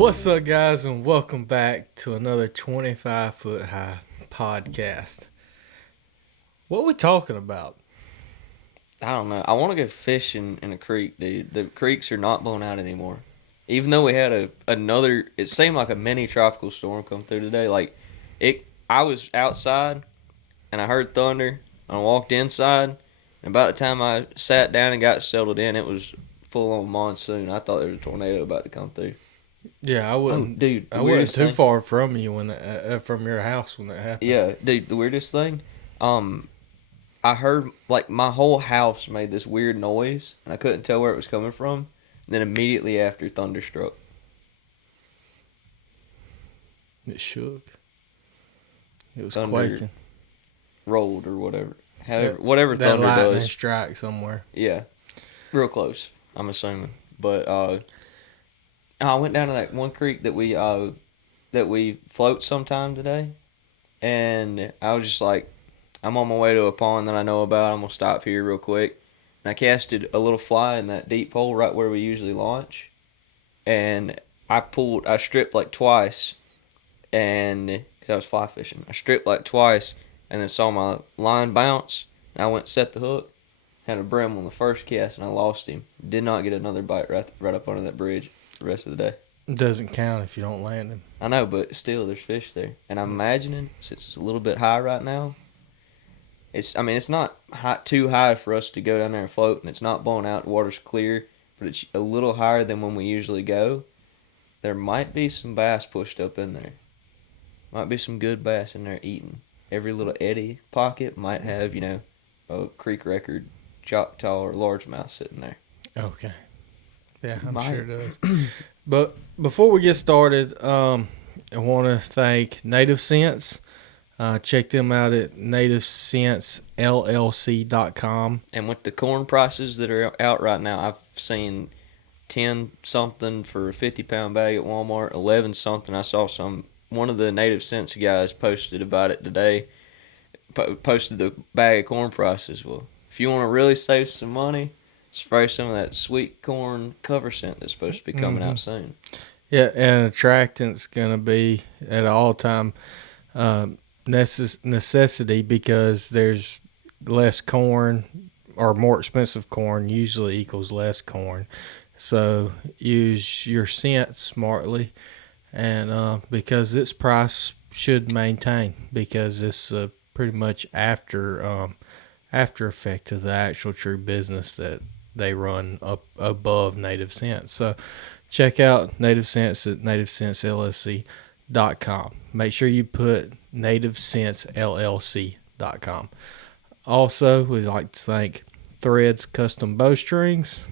What's up, guys, and welcome back to another 25 Foot High podcast. What are we talking about? I don't know. I want to go fishing in a creek, dude. The creeks are not blown out anymore. Even though we had another, it seemed like a mini tropical storm come through today. I was outside and I heard thunder. And I walked inside, and about the time I sat down and got settled in, it was full on monsoon. I thought there was a tornado about to come through. Yeah, I wouldn't. Dude, I wasn't too far from you when from your house when that happened. Yeah, dude, the weirdest thing, I heard like my whole house made this weird noise, and I couldn't tell where it was coming from. And then immediately after, thunder struck. It shook. It was Thunder quaking. Rolled or whatever. Whatever that thunder lightning does. strike somewhere. Yeah, real close. I'm assuming, but I went down to that one creek that we float sometime today, and I was just like, I'm on my way to a pond that I know about. I'm gonna stop here real quick, and I casted a little fly in that deep hole right where we usually launch, and I stripped like twice, and cause I was fly fishing, I stripped like twice, and then saw my line bounce, and I went and set the hook, had a brim on the first cast, and I lost him. Did not get another bite right up under that bridge the rest of the day. It doesn't count if you don't land him. I know, but still, there's fish there, and I'm imagining since it's a little bit high right now. It's not too high for us to go down there and float, and it's not blowing out. The water's clear, but it's a little higher than when we usually go. There might be some bass pushed up in there. Might be some good bass in there eating. Every little eddy pocket might have, a creek record choctaw or largemouth sitting there. Okay. Yeah, I'm sure it does. But before we get started, I want to thank Native Sense. Check them out at nativesensellc.com. And with the corn prices that are out right now, I've seen 10 something for a 50-pound bag at Walmart, 11 something. I saw one of the Native Sense guys posted about it today. Posted the bag of corn prices. Well, if you want to really save some money, spray some of that sweet corn cover scent that's supposed to be coming out soon. Yeah, and attractant's going to be at an all-time necessity because there's less corn, or more expensive corn usually equals less corn. So use your scent smartly, and because its price should maintain, because it's pretty much after effect of the actual true business that they run up above Native Sense. So check out Native Sense at nativesensellc.com. Make sure you put nativesensellc.com. Also, we'd like to thank Threads Custom Bowstrings,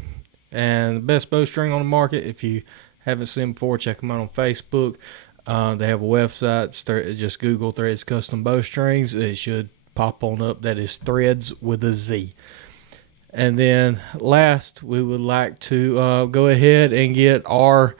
and the best bowstring on the market. If you haven't seen them before, check them out on Facebook. They have a website. Just Google Threads Custom Bowstrings. It should pop on up. That is Threads with a Z. And then last, we would like to go ahead and get our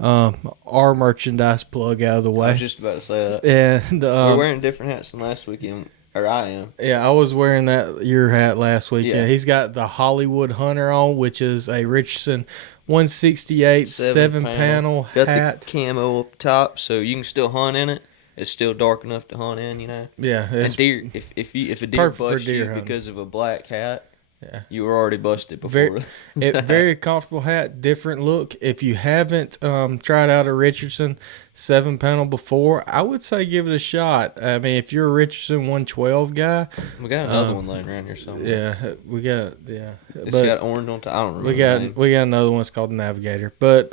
merchandise plug out of the way. I was just about to say that. And we're wearing different hats than last weekend, or I am. Yeah, I was wearing your hat last weekend. Yeah. He's got the Hollywood Hunter on, which is a Richardson 168 7-panel hat. Got the camo up top, so you can still hunt in it. It's still dark enough to hunt in, Yeah, and deer. If a deer busts you hunting because of a black hat, yeah, you were already busted before. Very comfortable hat, different look. If you haven't tried out a Richardson 7-panel before, I would say give it a shot. I mean, if you're a Richardson 112 guy, we got another one laying around here somewhere. Yeah, we got It's got orange on top. I don't remember. We got another one. It's called the Navigator. But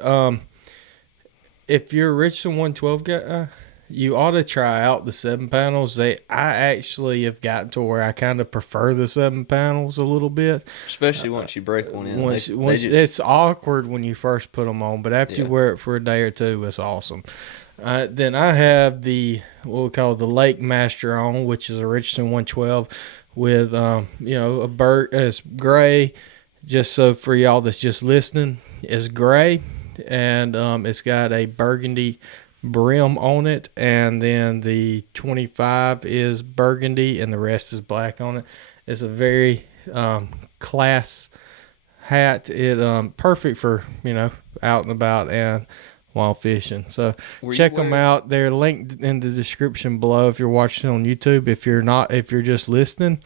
if you're a Richardson 112 guy, you ought to try out the 7-panels. I actually have gotten to where I kind of prefer the 7-panels a little bit. Especially once you break one in. It's awkward when you first put them on, but after you wear it for a day or two, it's awesome. Then I have what we call the Lake Master on, which is a Richardson 112 with a bird. It's gray. Just so for y'all that's just listening, it's gray, and it's got a burgundy brim on it, and then the 25 is burgundy and the rest is black on it. It's a very class hat. It perfect for out and about, and while fishing. So Were you check them wearing- out. They're linked in the description below if you're watching on YouTube. If you're just listening,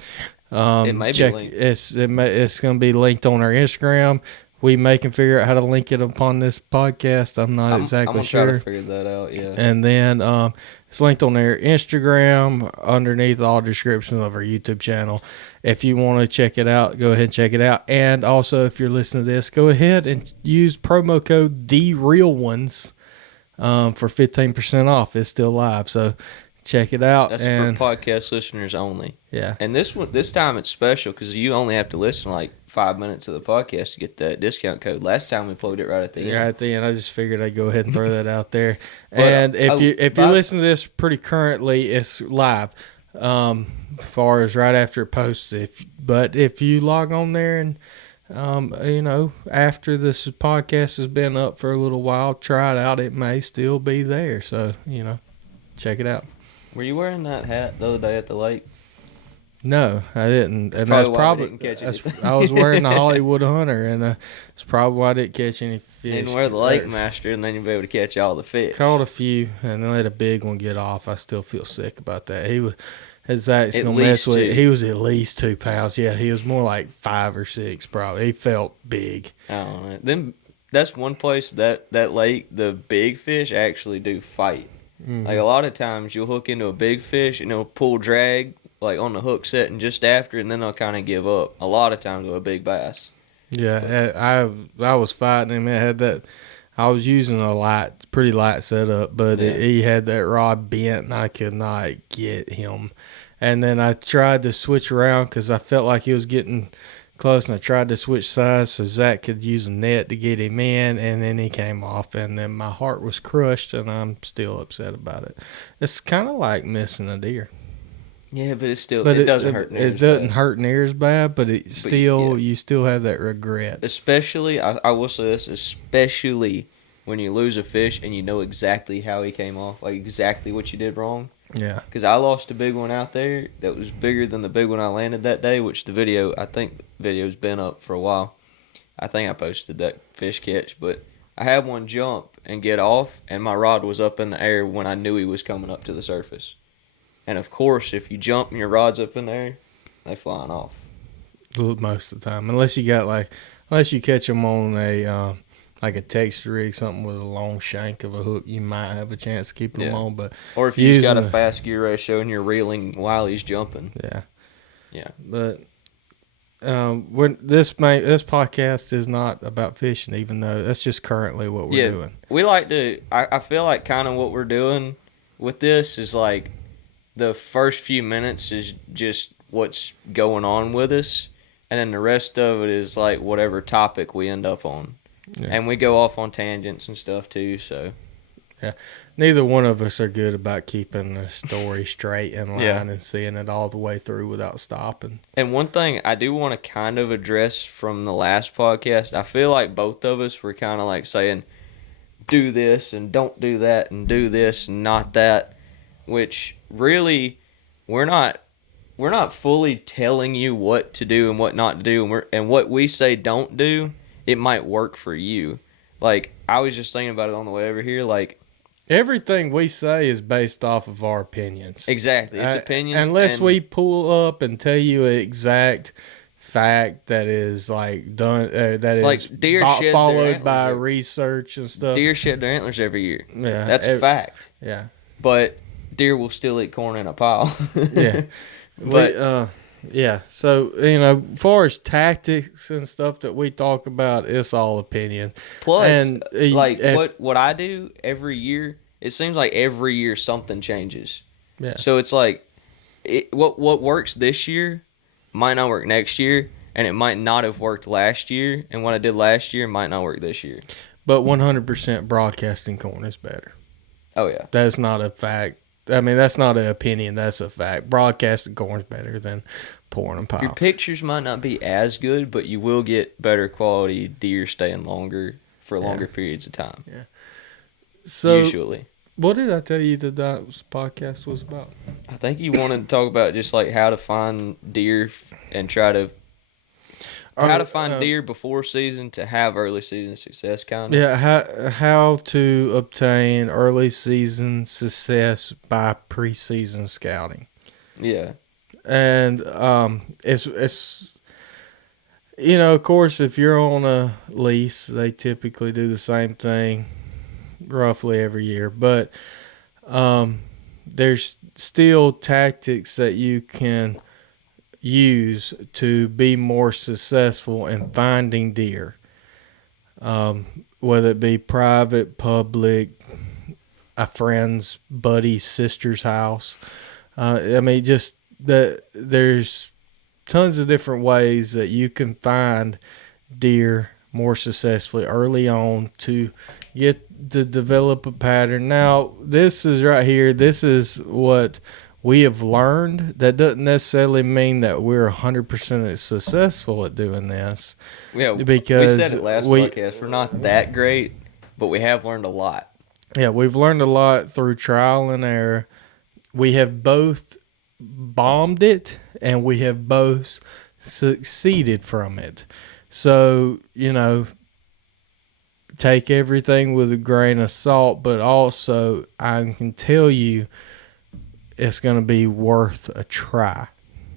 It may be check. linked. It's going to be linked on our Instagram. We may can figure out how to link it upon this podcast. I'm not exactly I'm gonna sure. try to figure that out. Yeah. And then it's linked on their Instagram underneath all descriptions of our YouTube channel. If you want to check it out, go ahead and check it out. And also, if you're listening to this, go ahead and use promo code TheRealOnes for 15% off. It's still live, so check it out. That's and for podcast listeners only. Yeah. And this time it's special because you only have to listen like 5 minutes of the podcast to get that discount code. Last time we plugged it right at the end. Yeah, at the end, I just figured I'd go ahead and throw that out there. But, And if you listen to this pretty currently, it's live. As far as right after it posts. But if you log on there and after this podcast has been up for a little while, try it out. It may still be there. So check it out. Were you wearing that hat the other day at the lake? No, I didn't, and Probably that's why we probably didn't catch anything. I was wearing the Hollywood Hunter, and it's probably why I didn't catch any fish. Didn't wear the Lake Master, and then you'll be able to catch all the fish. Caught a few, and then let a big one get off. I still feel sick about that. He was, as Zach's At gonna least mess with. two. He was at least 2 pounds. Yeah, he was more like 5 or 6 probably. He felt big. I don't know. Then that's one place that lake, the big fish actually do fight. Mhm. Like a lot of times you'll hook into a big fish and it'll pull drag like on the hook setting just after, and then they'll kind of give up. A lot of times with a big bass. Yeah, I was fighting him. I had that. I was using a pretty light setup, but Yeah. he had that rod bent, and I could not get him. And then I tried to switch around because I felt like he was getting close, and I tried to switch sides so Zach could use a net to get him in, and then he came off, and then my heart was crushed, and I'm still upset about it. It's kind of like missing a deer. Yeah, but it Doesn't hurt. It doesn't hurt near as bad, but it still yeah. you still have that regret. Especially, I will say this, especially when you lose a fish and you know exactly how he came off, like exactly what you did wrong. Yeah. Because I lost a big one out there that was bigger than the big one I landed that day, which I think the video's been up for a while. I think I posted that fish catch, but I had one jump and get off, and my rod was up in the air when I knew he was coming up to the surface. And of course, if you jump and your rod's up in there, they flying off. Most of the time, unless you catch them on a like a Texas rig, something with a long shank of a hook, you might have a chance to keep them Yeah. on. But Or if you just got a using fast gear ratio and you're reeling while he's jumping. Yeah. But this podcast is not about fishing, even though that's just currently what we're doing. We like to. I feel like kind of what we're doing with this is like the first few minutes is just what's going on with us, and then the rest of it is like whatever topic we end up on. Yeah. And we go off on tangents and stuff too, so. Neither one of us are good about keeping the story straight in line Yeah. and seeing it all the way through without stopping. And one thing I do want to kind of address from the last podcast, I feel like both of us were kind of like saying, do this and don't do that and do this and not that, which really we're not fully telling you what to do and what not to do, and what we say don't do, it might work for you. Like, I was just thinking about it on the way over here, like, everything we say is based off of our opinions. Exactly. It's opinions. Unless we pull up and tell you an exact fact that is like done, that is like deer shed their followed by antlers. research and stuff. Deer shed their antlers every year. Yeah, That's a fact. Yeah. But deer will still eat corn in a pile. Yeah. But yeah. So, as far as tactics and stuff that we talk about, it's all opinion. plus, and, like if- what I do every year, it seems like every year something changes. Yeah. So it's like what works this year might not work next year, and it might not have worked last year, and what I did last year might not work this year. But 100% broadcasting corn is better. Oh yeah. That's not a fact. I mean, that's not an opinion. That's a fact. Broadcasting corn's better than pouring a pile. Your pictures might not be as good, but you will get better quality deer staying longer for longer periods of time. Yeah. So, usually. What did I tell you that podcast was about? I think you wanted to talk about just like how to find deer and try to. how to find deer before season to have early season success, kind of. Yeah, how to obtain early season success by preseason scouting. Yeah. And it's of course, if you're on a lease, they typically do the same thing roughly every year, but there's still tactics that you can use to be more successful in finding deer, whether it be private, public, a friend's, buddy's, sister's house. Just that there's tons of different ways that you can find deer more successfully early on to get to develop a pattern. Now, this is right here. This is what we have learned. That doesn't necessarily mean that we're 100% successful at doing this. Yeah, because we said it last podcast. We're not that great, but we have learned a lot. Yeah, we've learned a lot through trial and error. We have both bombed it, and we have both succeeded from it. So, take everything with a grain of salt, but also I can tell you it's going to be worth a try.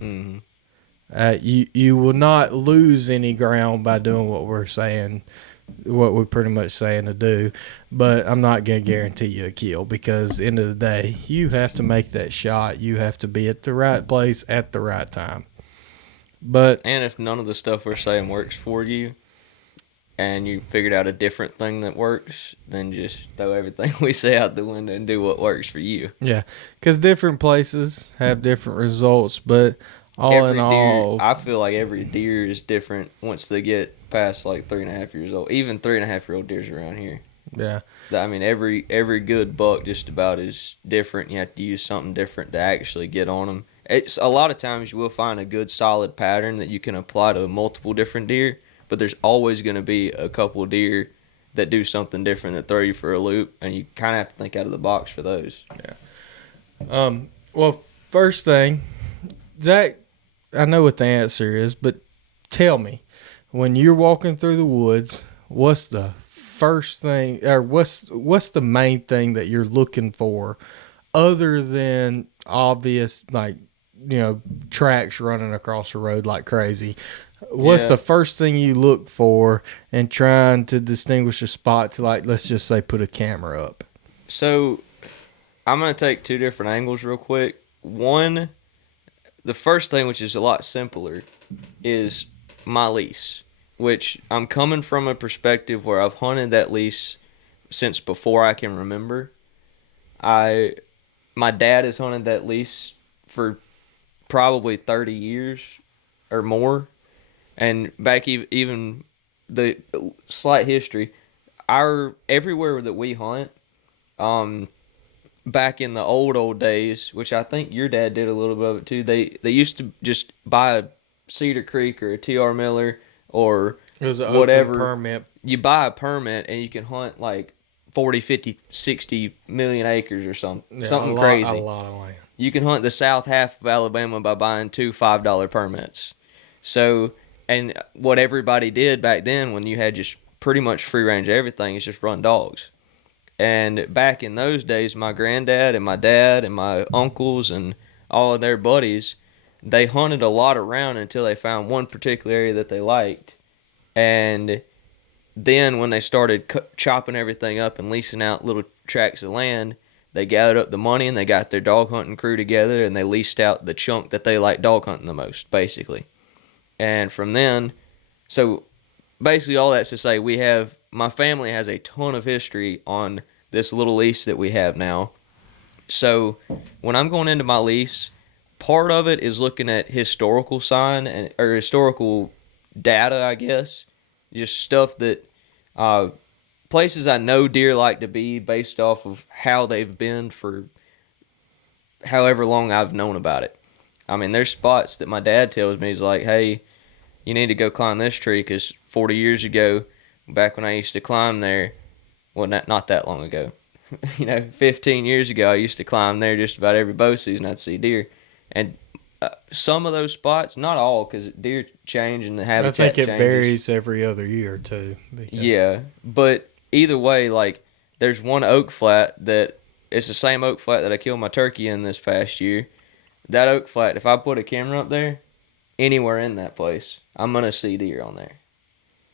Mm-hmm. You will not lose any ground by doing what we're pretty much saying to do, but I'm not going to guarantee you a kill, because end of the day, you have to make that shot. You have to be at the right place at the right time. And if none of the stuff we're saying works for you, and you figured out a different thing that works, then just throw everything we say out the window and do what works for you. Yeah, because different places have different results, but I feel like every deer is different once they get past like 3.5 years old. Even 3.5-year-old deers around here. Yeah. I mean, every good buck just about is different. You have to use something different to actually get on them. It's a lot of times you will find a good solid pattern that you can apply to multiple different deer, but there's always going to be a couple of deer that do something different that throw you for a loop, and you kind of have to think out of the box for those. Yeah. Well, first thing, Zach, I know what the answer is, but tell me, when you're walking through the woods, what's the first thing, or what's the main thing that you're looking for, other than obvious, like, tracks running across the road like crazy? What's the first thing you look for in trying to distinguish a spot to, like, let's just say, put a camera up? So I'm going to take two different angles real quick. One, the first thing, which is a lot simpler, is my lease, which I'm coming from a perspective where I've hunted that lease since before I can remember. My dad has hunted that lease for probably 30 years or more. And back even the slight history, everywhere that we hunt, back in the old days, which I think your dad did a little bit of it too, they used to just buy a Cedar Creek or a T.R. Miller or it was whatever. Open permit. You buy a permit and you can hunt like 40, 50, 60 million acres or something. Yeah, something crazy. A lot of land. You can hunt the south half of Alabama by buying two $5 permits. So, and what everybody did back then when you had just pretty much free range everything is just run dogs. And back in those days, my granddad and my dad and my uncles and all of their buddies, they hunted a lot around until they found one particular area that they liked. And then when they started chopping everything up and leasing out little tracts of land, they gathered up the money and they got their dog hunting crew together and they leased out the chunk that they liked dog hunting the most, basically. And from then, so basically all that's to say, my family has a ton of history on this little lease that we have now. So when I'm going into my lease, part of it is looking at historical or historical data, I guess. Just stuff that, places I know deer like to be based off of how they've been for however long I've known about it. I mean, there's spots that my dad tells me, he's like, hey, you need to go climb this tree because 40 years ago, back when I used to climb there, well, not that long ago, 15 years ago, I used to climb there just about every bow season. I'd see deer. And some of those spots, not all, because deer change and the habitat I think it changes. varies every other year too. Yeah, but either way, like there's one oak flat that it's the same oak flat that I killed my turkey in this past year. That oak flat, if I put a camera up there, anywhere in that place, I'm gonna see deer on there,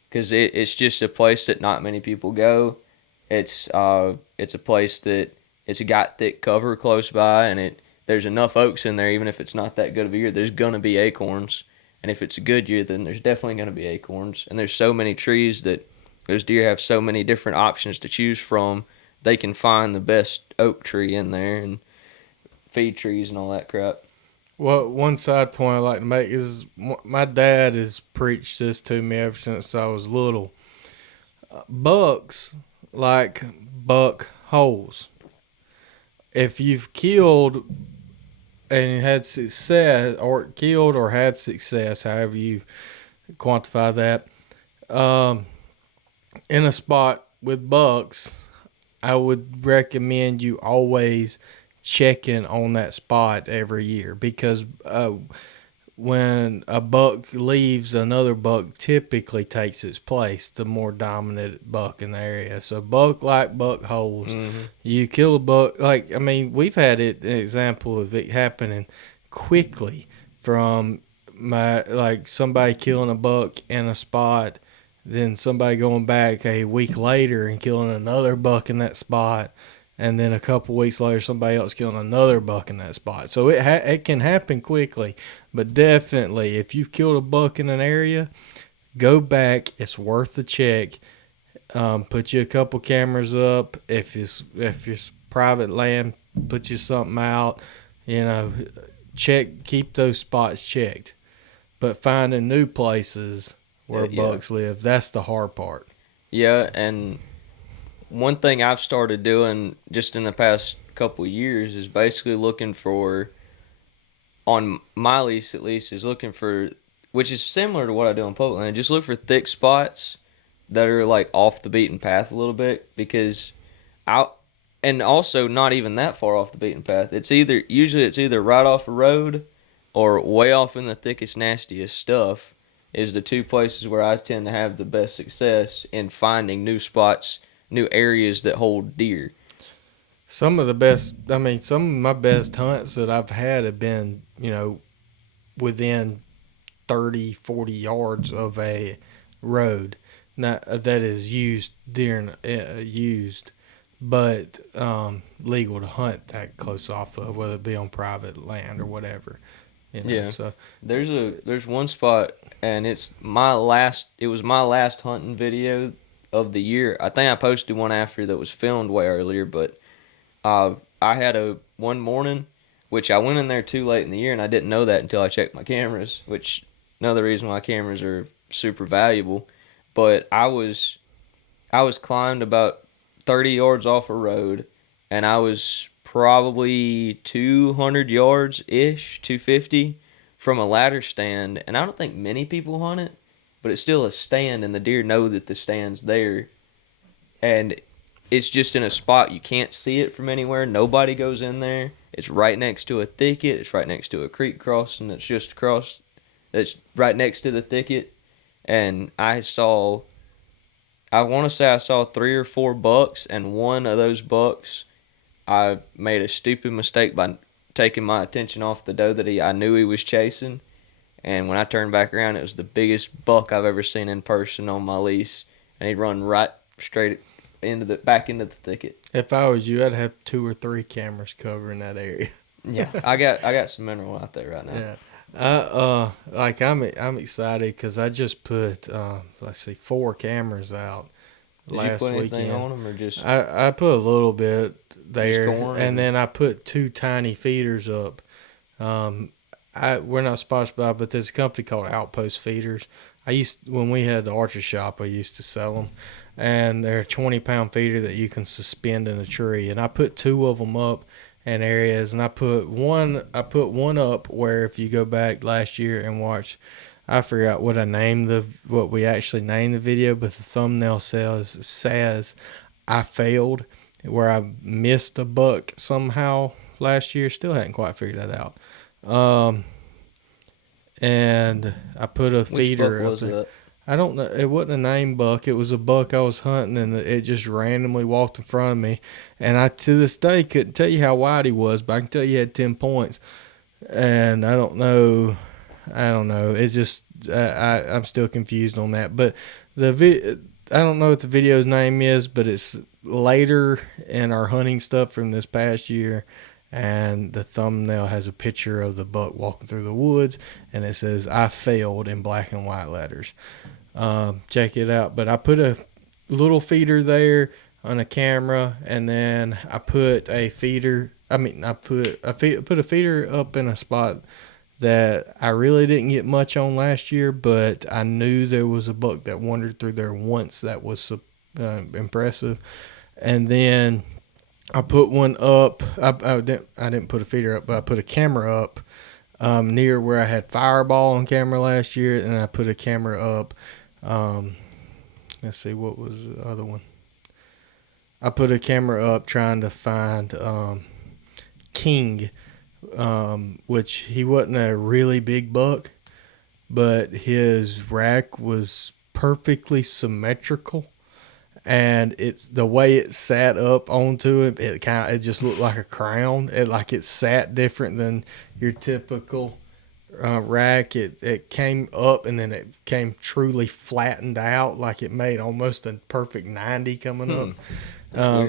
because it's just a place that not many people go. It's a place that it's got thick cover close by, and there's enough oaks in there. Even if it's not that good of a year, there's gonna be acorns, and if it's a good year, then there's definitely gonna be acorns. And there's so many trees that those deer have so many different options to choose from. They can find the best oak tree in there and feed trees and all that crap. Well, one side point I like to make is my dad has preached this to me ever since I was little. Bucks like buck holes. If you've killed and had success, or killed or had success, however you quantify that, in a spot with bucks, I would recommend you always checking on that spot every year, because when a buck leaves, another buck typically takes its place, the more dominant buck in the area. So buck like buck holes. Mm-hmm. You kill a buck, like, I mean, we've had an example of it happening quickly from somebody killing a buck in a spot, then somebody going back a week later and killing another buck in that spot, and then a couple weeks later somebody else killing another buck in that spot. So it can happen quickly, but definitely if you've killed a buck in an area, go back. It's worth the check. Put you a couple cameras up. If it's private land, put you something out. Keep those spots checked. But finding new places where bucks live, that's the hard part. Yeah, and one thing I've started doing just in the past couple of years is basically looking for, on my lease at least, is looking for, which is similar to what I do in public land, just look for thick spots that are like off the beaten path a little bit, because and also not even that far off the beaten path. Usually it's either right off a road or way off in the thickest, nastiest stuff is the two places where I tend to have the best success in finding new spots, new areas that hold deer. Some of my best hunts that I've had have been, within 30, 40 yards of a road. Not that is used but legal to hunt that close off of, whether it be on private land or whatever. Yeah. So there's one spot, and it was my last hunting video of the year. I think I posted one after that was filmed way earlier, but I had one morning, which I went in there too late in the year, and I didn't know that until I checked my cameras, which another reason why cameras are super valuable. But I was climbed about 30 yards off a road, and I was probably 200 yards-ish, 250, from a ladder stand. And I don't think many people hunt it, but it's still a stand, and the deer know that the stand's there. And it's just in a spot you can't see it from anywhere. Nobody goes in there. It's right next to a thicket. It's right next to a creek crossing that's right next to the thicket. And I want to say I saw 3 or 4 bucks, and one of those bucks, I made a stupid mistake by taking my attention off the doe that I knew he was chasing. And when I turned back around, it was the biggest buck I've ever seen in person on my lease, and he'd run right straight back into the thicket. If I was you, I'd have 2 or 3 cameras covering that area. Yeah, I got some mineral out there right now. Yeah, I'm excited because I just put 4 cameras out last Did you put weekend. anything on them, or just? I put a little bit there, and then I put 2 tiny feeders up. We're not sponsored by, but there's a company called Outpost Feeders. When we had the archer shop, I used to sell them, and they're a 20-pound feeder that you can suspend in a tree. And I put 2 of them up in areas, and I put one up where, if you go back last year and watch, I forgot what we actually named the video, but the thumbnail says I failed, where I missed a buck somehow last year. Still hadn't quite figured that out. and I put a Which feeder buck up was there. that? I don't know. It wasn't a name buck. It was a buck I was hunting, and it just randomly walked in front of me. And I, to this day, couldn't tell you how wide he was, but I can tell you he had 10 points. And I don't know. It's just I'm still confused on that. But I don't know what the video's name is, but it's later in our hunting stuff from this past year. And the thumbnail has a picture of the buck walking through the woods, and it says "I failed" in black and white letters. Check it out. But I put a little feeder there on a camera, and then I put a feeder. I put a feeder up in a spot that I really didn't get much on last year, but I knew there was a buck that wandered through there once that was impressive. And then I put one up. I didn't put a feeder up, but I put a camera up near where I had Fireball on camera last year, and I put a camera up. Let's see, what was the other one? I put a camera up trying to find King, which he wasn't a really big buck, but his rack was perfectly symmetrical. And it's the way it sat up onto it. It just looked like a crown. It sat different than your typical rack. It came up and then it came truly flattened out, like it made almost a perfect 90 coming up.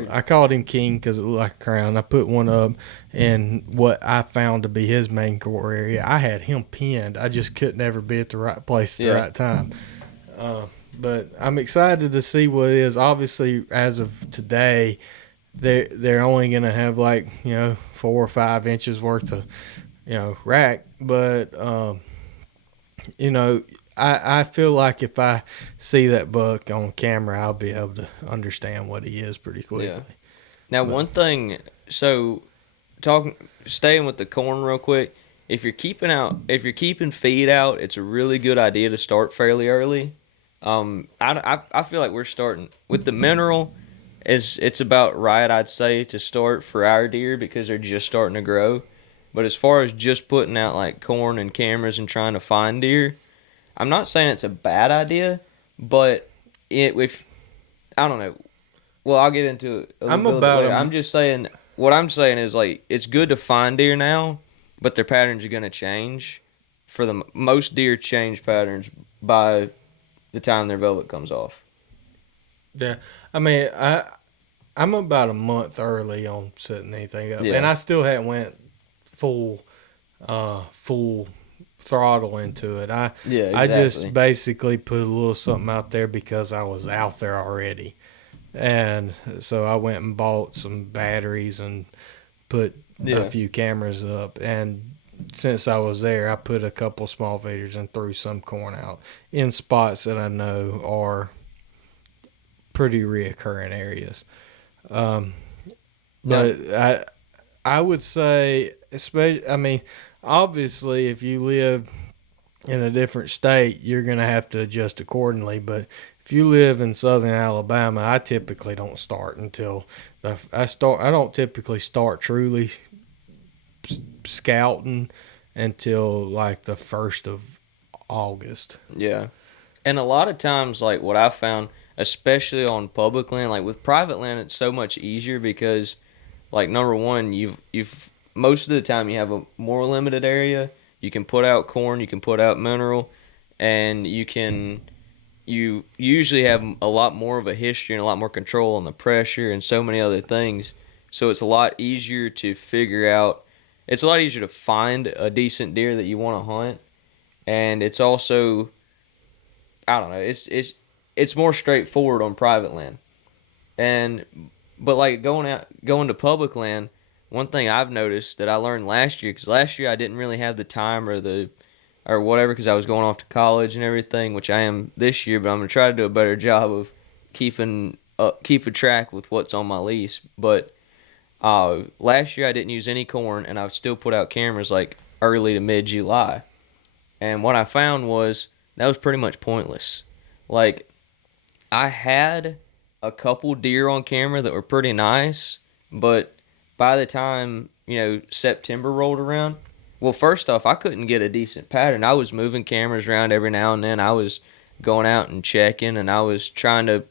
I called him King because it looked like a crown. I put one up in what I found to be his main core area. I had him pinned. I just couldn't ever be at the right place at the right time. But I'm excited to see what it is. Obviously, as of today, they're only going to have 4 or 5 inches worth of rack. But I feel like if I see that buck on camera, I'll be able to understand what he is pretty quickly. Yeah. Now, one thing. So, staying with the corn real quick. If you're keeping feed out, it's a really good idea to start fairly early. I feel like we're starting with the mineral. It's about right, I'd say, to start for our deer because they're just starting to grow. But as far as just putting out like corn and cameras and trying to find deer, I'm not saying it's a bad idea, but if I don't know. Well, I'll get into it a little bit later. I'm just saying. What I'm saying is it's good to find deer now, but their patterns are going to change. For the most deer change patterns by the time their velvet comes off. Yeah, I mean, I'm about a month early on setting anything up, and I still hadn't went full throttle into it. I just basically put a little something out there because I was out there already, and so I went and bought some batteries and put a few cameras up. And since I was there, I put a couple small feeders and threw some corn out in spots that I know are pretty reoccurring areas. But I would say, obviously, if you live in a different state, you're going to have to adjust accordingly. But if you live in southern Alabama, I typically don't start until I don't typically start truly scouting until like the 1st of August. Yeah. And a lot of times, like what I found, especially on public land, like with private land, it's so much easier because, like, number one, you've most of the time you have a more limited area. You can put out corn, you can put out mineral, and you usually have a lot more of a history and a lot more control on the pressure and so many other things. So it's a lot easier to figure out. It's a lot easier to find a decent deer that you want to hunt, and it's also, I don't know, it's more straightforward on private land. But like going to public land, one thing I've noticed that I learned last year, because last year I didn't really have the time or whatever, because I was going off to college and everything, which I am this year, but I'm gonna try to do a better job of keeping track with what's on my lease. But last year I didn't use any corn, and I would still put out cameras like early to mid-July. And what I found was that was pretty much pointless. Like, I had a couple deer on camera that were pretty nice, but by the time, September rolled around, Well, first off, I couldn't get a decent pattern. I was moving cameras around every now and then. I was going out and checking, and I was trying to,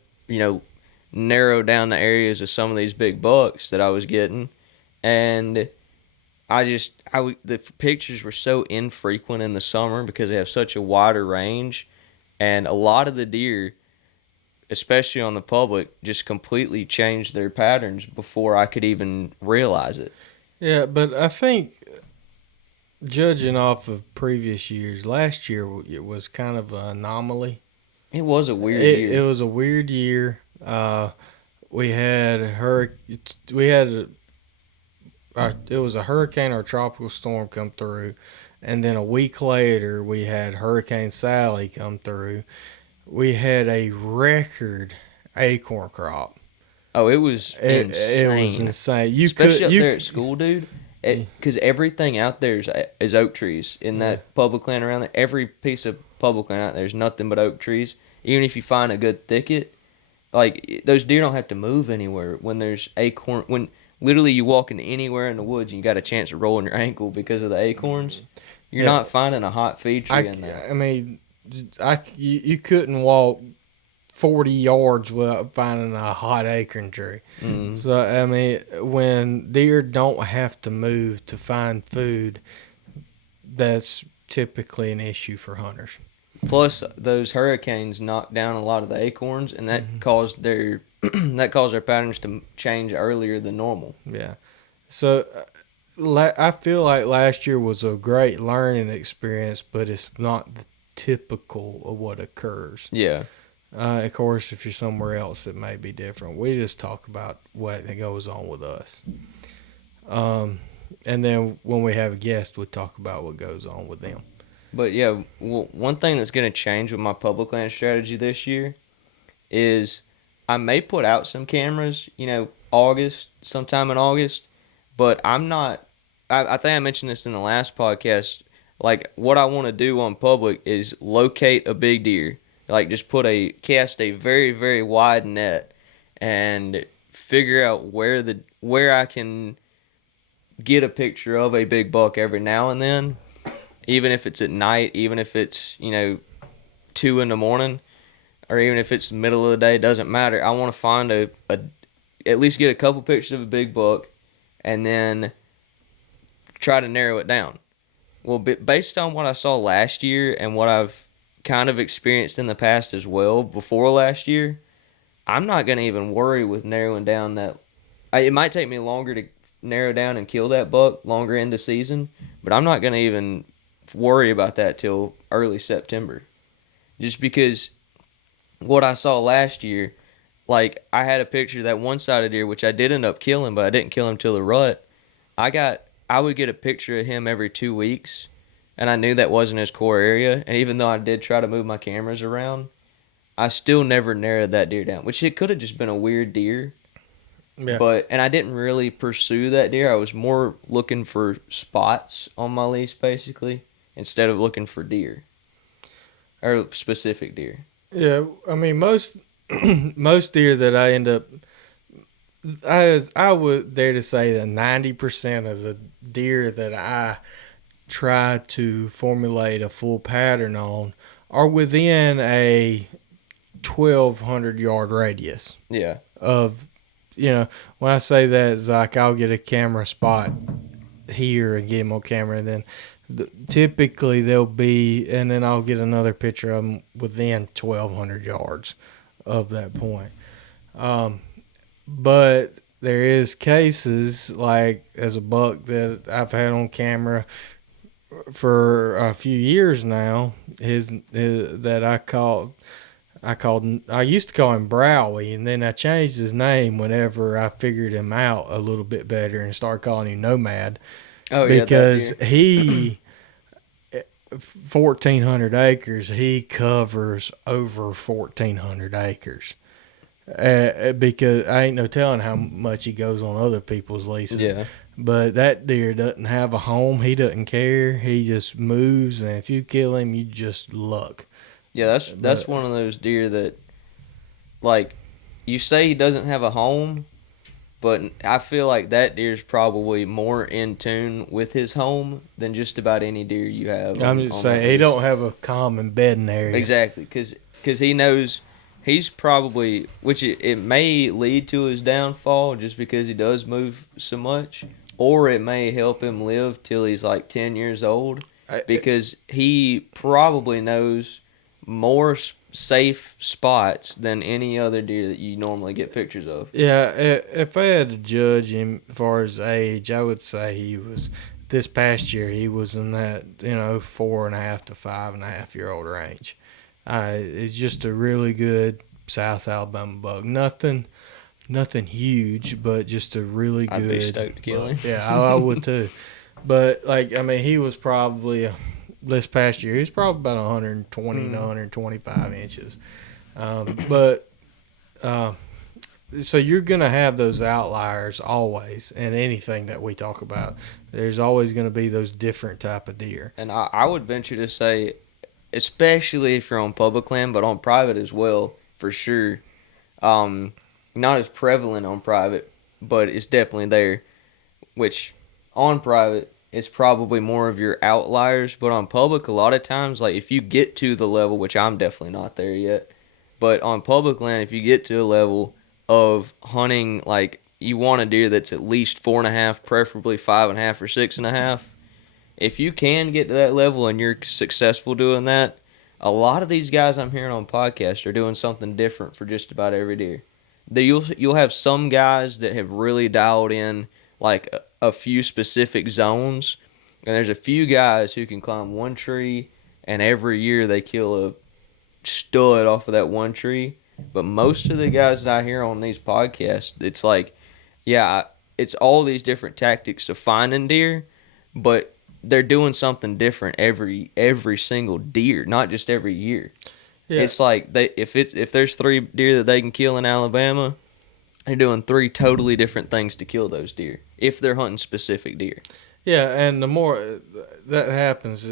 narrow down the areas of some of these big bucks that I was getting. And the pictures were so infrequent in the summer because they have such a wider range. And a lot of the deer, especially on the public, just completely changed their patterns before I could even realize it. Yeah, but I think judging off of previous years, last year it was kind of an anomaly. It was a weird year. It was a weird year. We had it was a hurricane or tropical storm come through, and then a week later we had Hurricane Sally come through. We had a record acorn crop. Oh, it was insane. It was insane. Especially up there at school, dude. Because everything out there is oak trees in that public land around there. Every piece of public land out there is nothing but oak trees. Even if you find a good thicket, like those deer don't have to move anywhere when there's acorn. When literally you walk into anywhere in the woods and you got a chance of rolling your ankle because of the acorns, you're not finding a hot feed tree in there. I mean, you couldn't walk 40 yards without finding a hot acorn tree. Mm-hmm. So, I mean, when deer don't have to move to find food, that's typically an issue for hunters. Plus, those hurricanes knocked down a lot of the acorns, and that caused their patterns to change earlier than normal. Yeah. So, I feel like last year was a great learning experience, but it's not the typical of what occurs. Yeah. Of course, if you're somewhere else, it may be different. We just talk about what goes on with us. And then when we have a guest, we talk about what goes on with them. But yeah, one thing that's going to change with my public land strategy this year is I may put out some cameras, sometime in August, but I'm not, I think I mentioned this in the last podcast, like what I want to do on public is locate a big deer, like just cast a very, very wide net and figure out where I can get a picture of a big buck every now and then. Even if it's at night, even if it's, 2 in the morning, or even if it's the middle of the day, doesn't matter. I want to find at least get a couple pictures of a big buck and then try to narrow it down. Well, based on what I saw last year and what I've kind of experienced in the past as well before last year, I'm not going to even worry with narrowing down that. It might take me longer to narrow down and kill that buck longer into season, but I'm not going to even worry about that till early September, just because what I saw last year, like I had a picture of that one-sided deer, which I did end up killing, but I didn't kill him till the rut. I would get a picture of him every 2 weeks, and I knew that wasn't his core area, and even though I did try to move my cameras around, I still never narrowed that deer down, which it could have just been a weird deer. Yeah. And I didn't really pursue that deer. I was more looking for spots on my lease, basically, instead of looking for deer or specific deer. Yeah, I mean most deer that I end up, I would dare to say that 90% of the deer that I try to formulate a full pattern on are within a 1,200 yard radius. Yeah. Of, when I say that, it's like I'll get a camera spot here and get them on camera, and then typically they'll be, and then I'll get another picture of them within 1,200 yards of that point. But there is cases like as a buck that I've had on camera for a few years now. That I used to call him Browie, and then I changed his name whenever I figured him out a little bit better and started calling him Nomad. Oh, because he 1,400 acres, he covers over 1,400 acres. Because I ain't no telling how much he goes on other people's leases. Yeah. But that deer doesn't have a home. He doesn't care. He just moves, and if you kill him, you just luck. Yeah, that's one of those deer that, like, you say he doesn't have a home, But I feel like that deer's probably more in tune with his home than just about any deer you have. I'm just saying, he don't have a common bedding area. Exactly, because he knows he's probably, which it may lead to his downfall just because he does move so much, or it may help him live till he's like 10 years old, because he probably knows more safe spots than any other deer that you normally get pictures of. Yeah, if I had to judge him as far as age, I would say he was, this past year, he was in that, 4.5 to 5.5 year old range. It's just a really good South Alabama buck. Nothing huge, but just a really good. I'd be stoked to kill him. Yeah, I would too. But he was probably this past year. He's probably about 120 to 125 inches. So you're gonna have those outliers always in anything that we talk about. There's always gonna be those different type of deer. And I would venture to say, especially if you're on public land, but on private as well, for sure. Not as prevalent on private, but it's definitely there. Which on private, it's probably more of your outliers, but on public, a lot of times, like if you get to the level, which I'm definitely not there yet, but on public land, if you get to a level of hunting, like you want a deer that's at least 4.5, preferably 5.5 or 6.5. If you can get to that level and you're successful doing that, a lot of these guys I'm hearing on podcasts are doing something different for just about every deer. You'll have some guys that have really dialed in like a few specific zones, and there's a few guys who can climb one tree, and every year they kill a stud off of that one tree. But most of the guys that I hear on these podcasts, it's like, yeah, it's all these different tactics to finding deer, but they're doing something different every single deer, not just every year. Yeah. It's like if there's 3 deer that they can kill in Alabama, they're doing 3 totally different things to kill those deer if they're hunting specific deer. Yeah, and the more that happens,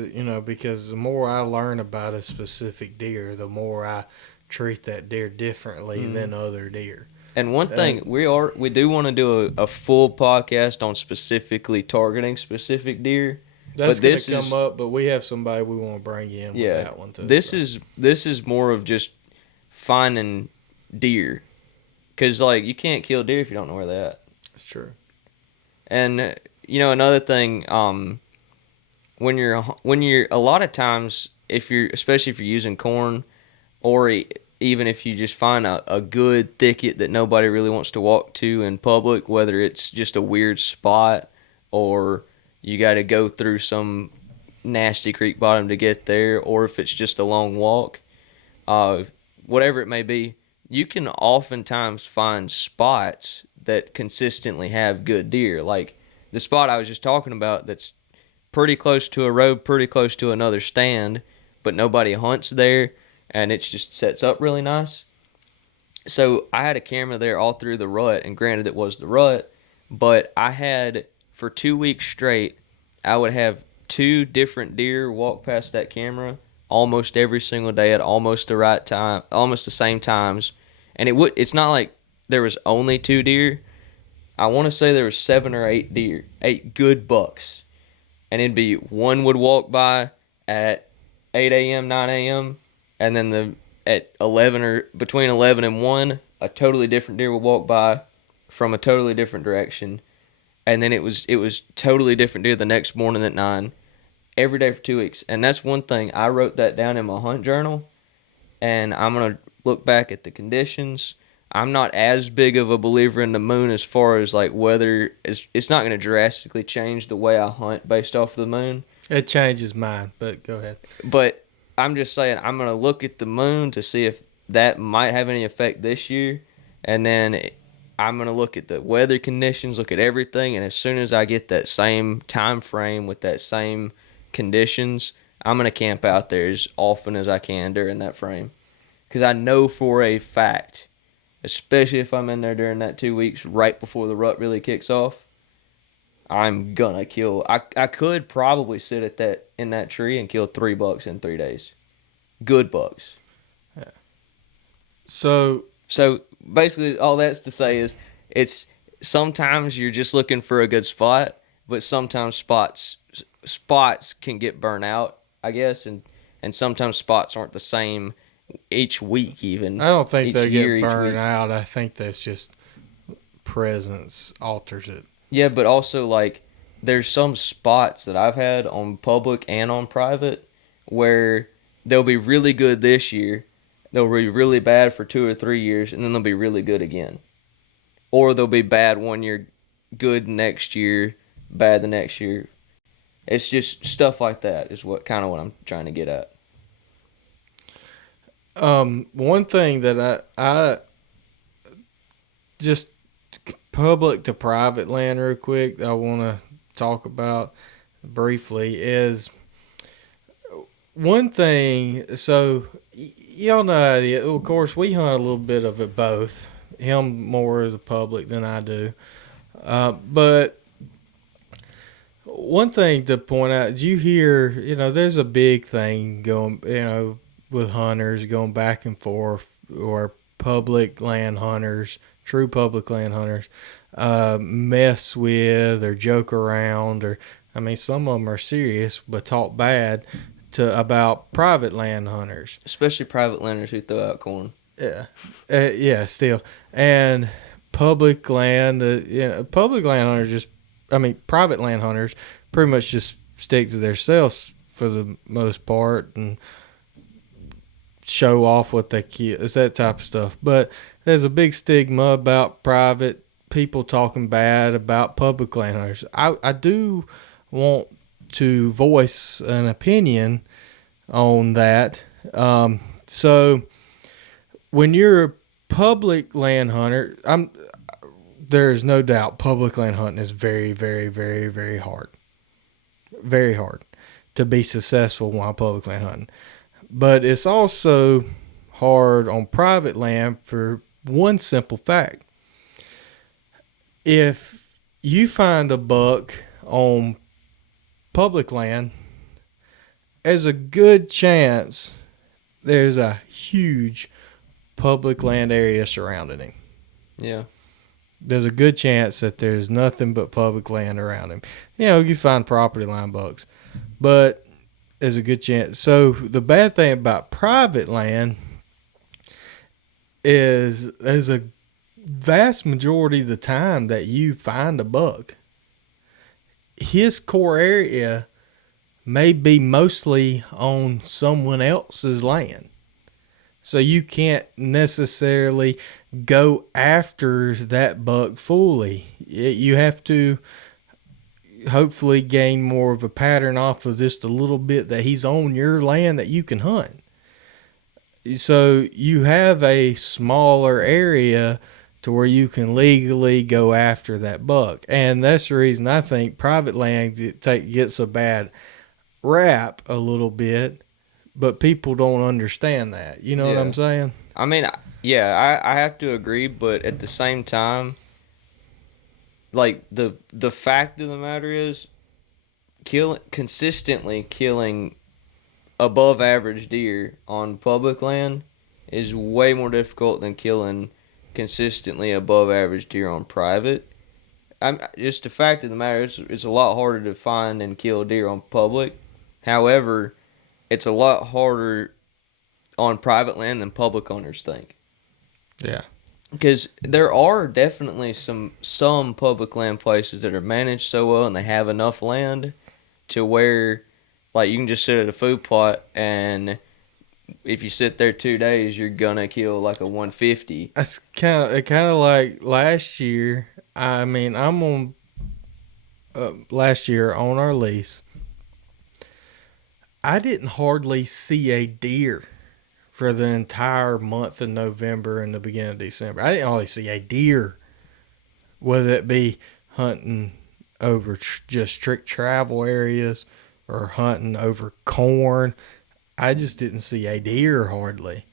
because the more I learn about a specific deer, the more I treat that deer differently than other deer. And one thing, we do want to do a full podcast on specifically targeting specific deer. That's going to come up, but we have somebody we want to bring in with that one too. This is more of just finding deer, because like you can't kill deer if you don't know where they're at. That's true. And another thing, when you're a lot of times, especially if you're using corn, or even if you just find a good thicket that nobody really wants to walk to in public, whether it's just a weird spot or you got to go through some nasty creek bottom to get there, or if it's just a long walk, whatever it may be, you can oftentimes find spots that consistently have good deer. Like the spot I was just talking about that's pretty close to a road, pretty close to another stand, but nobody hunts there, and it just sets up really nice. So I had a camera there all through the rut, and granted it was the rut, but I had, for 2 weeks straight, I would have 2 different deer walk past that camera almost every single day at almost the right time, almost the same times. And it's not like there was only 2 deer. I want to say there was 7 or 8 deer, 8 good bucks. And it'd be one would walk by at 8 a.m., 9 a.m., and then at 11 or between 11 and 1, a totally different deer would walk by from a totally different direction. And then it was totally different deer the next morning at 9, every day for 2 weeks. And that's one thing. I wrote that down in my hunt journal, and I'm going to look back at the conditions. I'm not as big of a believer in the moon as far as like weather. It's not going to drastically change the way I hunt based off the moon. It changes mine, but go ahead. But I'm just saying I'm going to look at the moon to see if that might have any effect this year. And then I'm going to look at the weather conditions, look at everything. And as soon as I get that same time frame with that same conditions, I'm going to camp out there as often as I can during that frame. Because I know for a fact, especially if I'm in there during that 2 weeks right before the rut really kicks off, I'm gonna kill. I could probably sit in that tree and kill 3 bucks in 3 days. Good bucks. Yeah. So basically all that's to say is sometimes you're just looking for a good spot, but sometimes spots can get burnt out, I guess, and sometimes spots aren't the same each week, even I don't think each they year, get each burned week. out. I think that's just presence alters it. Yeah, but also like there's some spots that I've had on public and on private where they'll be really good this year, they'll be really bad for 2 or 3 years, and then they'll be really good again. Or they'll be bad one year, good next year, bad the next year. It's just stuff like that is what I'm trying to get at. One thing that I just public to private land real quick that I want to talk about briefly is one thing. So y'all know, of course, we hunt a little bit of it both. Him more as a public than I do. But one thing to point out, you hear, there's a big thing going, with hunters going back and forth, or public land hunters, true public land hunters, mess with or joke around, or, I mean, some of them are serious, but talk bad about private land hunters. Especially private landers who throw out corn. Yeah. Yeah, still. And public land, public land hunters private land hunters pretty much just stick to themselves for the most part and show off what they kill. It's that type of stuff. But there's a big stigma about private people talking bad about public land hunters. I do want to voice an opinion on that. So when you're a public land hunter, there's no doubt public land hunting is very, very, very, very hard. Very hard to be successful while public land hunting. But it's also hard on private land for one simple fact. If you find a buck on public land, there's a good chance there's a huge public land area surrounding him. Yeah. There's a good chance that there's nothing but public land around him. You find property line bucks, but there's a good chance. So the bad thing about private land is there's a vast majority of the time that you find a buck, his core area may be mostly on someone else's land. So you can't necessarily go after that buck fully. You have to hopefully gain more of a pattern off of just a little bit that he's on your land that you can hunt. So you have a smaller area to where you can legally go after that buck. And that's the reason I think private land gets a bad rap a little bit, but people don't understand that. You know what I'm saying? I mean, yeah, I have to agree, but at the same time, like the fact of the matter is, consistently killing above average deer on public land is way more difficult than killing consistently above average deer on private. Just the fact of the matter is, it's a lot harder to find and kill deer on public. However, it's a lot harder on private land than public owners think. Yeah. Because there are definitely some public land places that are managed so well and they have enough land to where, like, you can just sit at a food plot and if you sit there 2 days, you're gonna kill like a 150. That's kind of like last year. I mean, I'm on last year on our lease. I didn't hardly see a deer for the entire month of November and the beginning of December. I didn't hardly see a deer, whether it be hunting over just strict travel areas or hunting over corn. I just didn't see a deer hardly.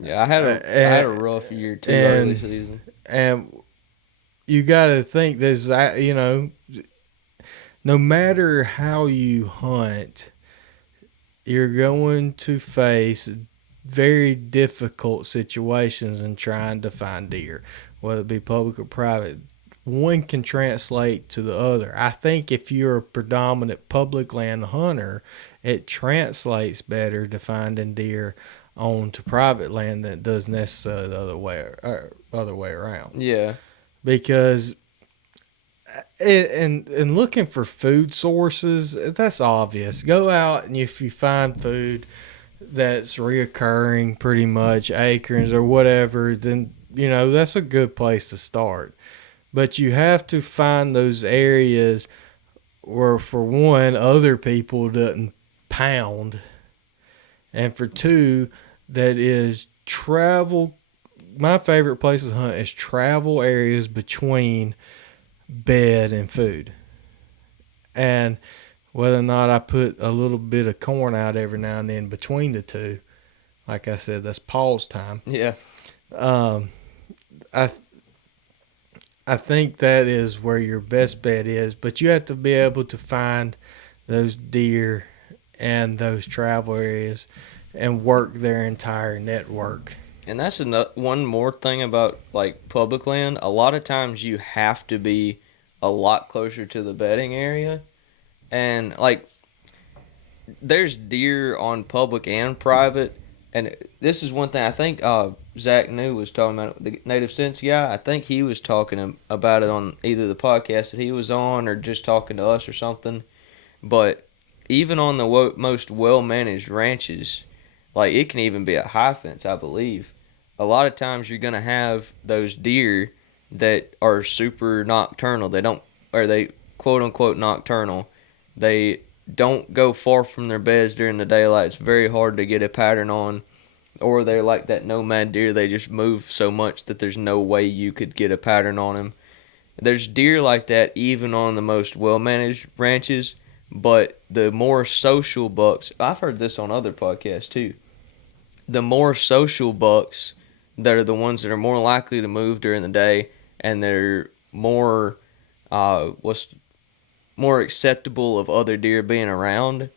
Yeah, I had a rough year too early season. And you got to think there's, no matter how you hunt, you're going to face very difficult situations in trying to find deer, whether it be public or private. one can translate to the other. I think if you're a predominant public land hunter, it translates better to finding deer onto private land than it does necessarily the other way around. Yeah. Because and looking for food sources, that's obvious. Go out, and if you find food that's reoccurring, pretty much acorns or whatever, then that's a good place to start. But you have to find those areas where, for one, other people doesn't pound, and for two, that is travel. My favorite places to hunt is travel areas between bed and food. And whether or not I put a little bit of corn out every now and then between the two, like I said, that's pause time. Yeah. I think that is where your best bet is, but you have to be able to find those deer and those travel areas and work their entire network. And that's one more thing about like public land. A lot of times you have to be a lot closer to the bedding area, and like there's deer on public and private. And this is one thing I think Zach New was talking about, the Native Sense guy. I think he was talking about it on either the podcast that he was on or just talking to us or something. But even on the most well-managed ranches, like it can even be a high fence, I believe. A lot of times you're going to have those deer that are super nocturnal. They quote-unquote nocturnal. They don't go far from their beds during the daylight. It's very hard to get a pattern on. Or they're like that nomad deer. They just move so much that there's no way you could get a pattern on them. There's deer like that even on the most well-managed ranches. But the more social bucks, I've heard this on other podcasts too. The more social bucks that are the ones that are more likely to move during the day, and they're more more acceptable of other deer being around.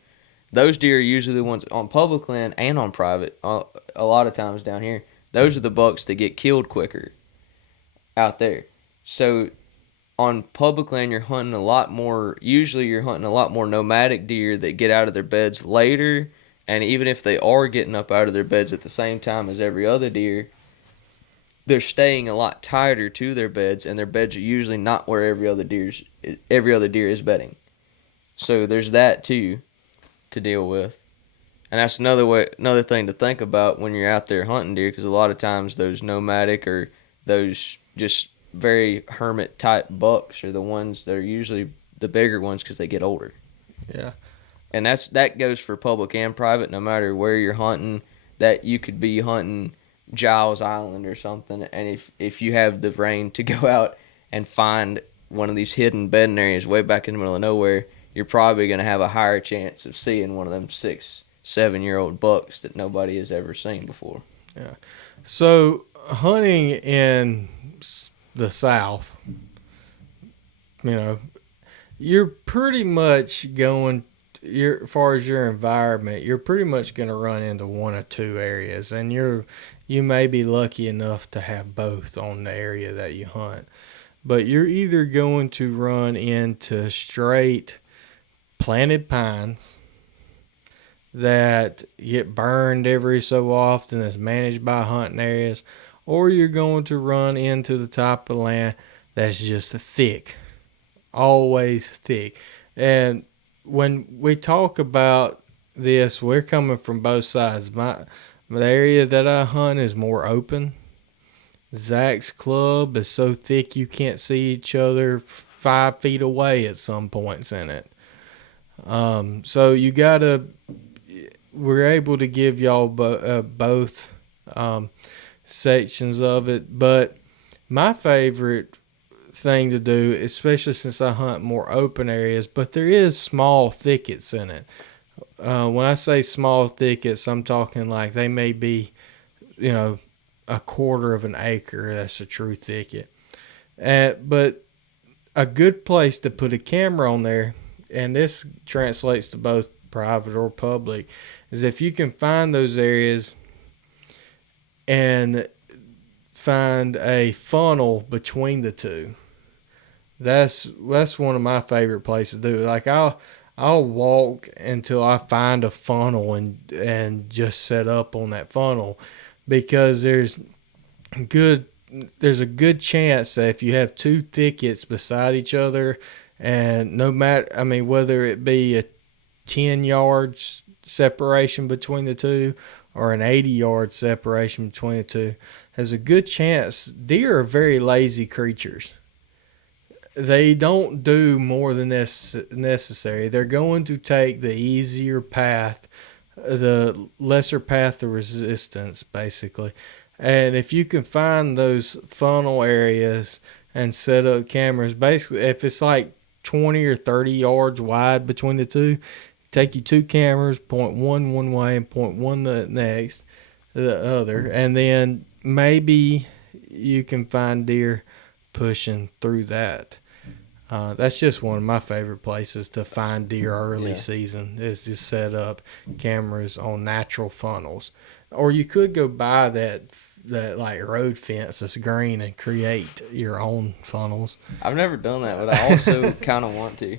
Those deer are usually the ones on public land and on private. A lot of times down here, those are the bucks that get killed quicker out there. So on public land, you're hunting a lot more. Usually, you're hunting a lot more nomadic deer that get out of their beds later. And even if they are getting up out of their beds at the same time as every other deer, they're staying a lot tighter to their beds, and their beds are usually not where every other deer is bedding. So there's that too to deal with, and that's another thing to think about when you're out there hunting deer, because a lot of times those nomadic or those just very hermit type bucks are the ones that are usually the bigger ones because they get older. Yeah, and that goes for public and private. No matter where you're hunting, that you could be hunting Giles Island or something, and if you have the rain to go out and find one of these hidden bedding areas way back in the middle of nowhere, you're probably going to have a higher chance of seeing one of them 6-7-year-old bucks that nobody has ever seen before. Yeah. So hunting in the South, you're pretty much going. As far as your environment, you're pretty much going to run into one or two areas, and you may be lucky enough to have both on the area that you hunt. But you're either going to run into straight planted pines that get burned every so often, that's managed by hunting areas, or you're going to run into the type of land that's just thick, always thick. And when we talk about this, we're coming from both sides. The area that I hunt is more open. Zach's club is so thick you can't see each other 5 feet away at some points in it. So we're able to give y'all both sections of it. But my favorite thing to do, especially since I hunt more open areas, but there is small thickets in it. When I say small thickets, I'm talking like they may be, a quarter of an acre. That's a true thicket. But a good place to put a camera on there, and this translates to both private or public, is if you can find those areas and find a funnel between the two. That's one of my favorite places to do it. Like I'll walk until I find a funnel and just set up on that funnel, because good there's a good chance that if you have two thickets beside each other, and no matter, I mean, whether it be a 10 yards separation between the two or an 80-yard separation between the two, there's a good chance. Deer are very lazy creatures. They don't do more than this necessary. They're going to take the easier path, the lesser path of resistance, basically. And if you can find those funnel areas and set up cameras, basically, if it's like 20 or 30 yards wide between the two, take you two cameras, point one way and point one the other, and then maybe you can find deer pushing through that. That's just one of my favorite places to find deer early season, is just set up cameras on natural funnels. Or you could go buy that like road fence that's green and create your own funnels. I've never done that, but I also kind of want to.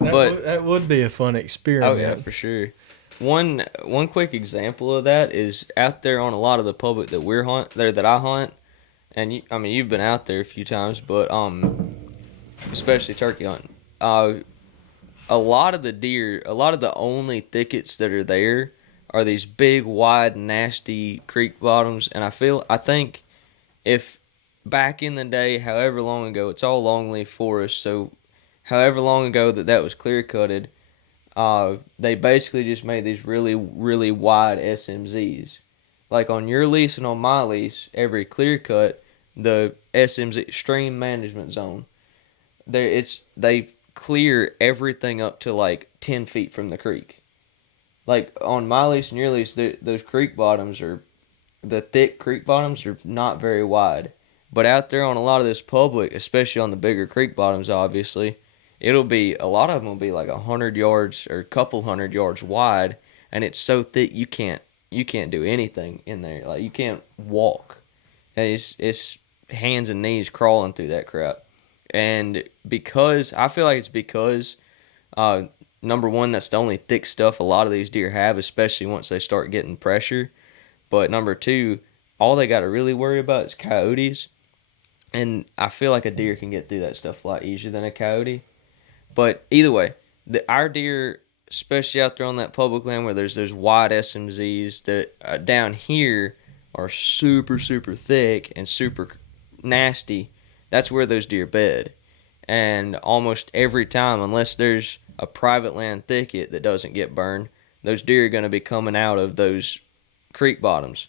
That would be a fun experiment. Oh yeah, for sure. One quick example of that is out there on a lot of the public that I hunt, and you've been out there a few times, but especially turkey hunting. A lot of the only thickets that are there are these big, wide, nasty creek bottoms, and I think if back in the day, however long ago, it's all longleaf forest, so however long ago that was clear cutted, they basically just made these really, really wide SMZs. Like on your lease and on my lease, every clear cut, the SMZ stream management zone, they clear everything up to like 10 feet from the creek. Like on my lease and your lease, those creek bottoms the thick creek bottoms are not very wide. But out there on a lot of this public, especially on the bigger creek bottoms, obviously, a lot of them will be like 100 yards or a couple hundred yards wide, and it's so thick you can't do anything in there. Like you can't walk. And it's hands and knees crawling through that crap. And I feel like it's because number one, that's the only thick stuff a lot of these deer have, especially once they start getting pressure. But number two, all they got to really worry about is coyotes. And I feel like a deer can get through that stuff a lot easier than a coyote. But either way, our deer, especially out there on that public land where there's those wide SMZs that down here are super, super thick and super nasty, that's where those deer bed. And almost every time, unless there's a private land thicket that doesn't get burned, those deer are going to be coming out of those creek bottoms.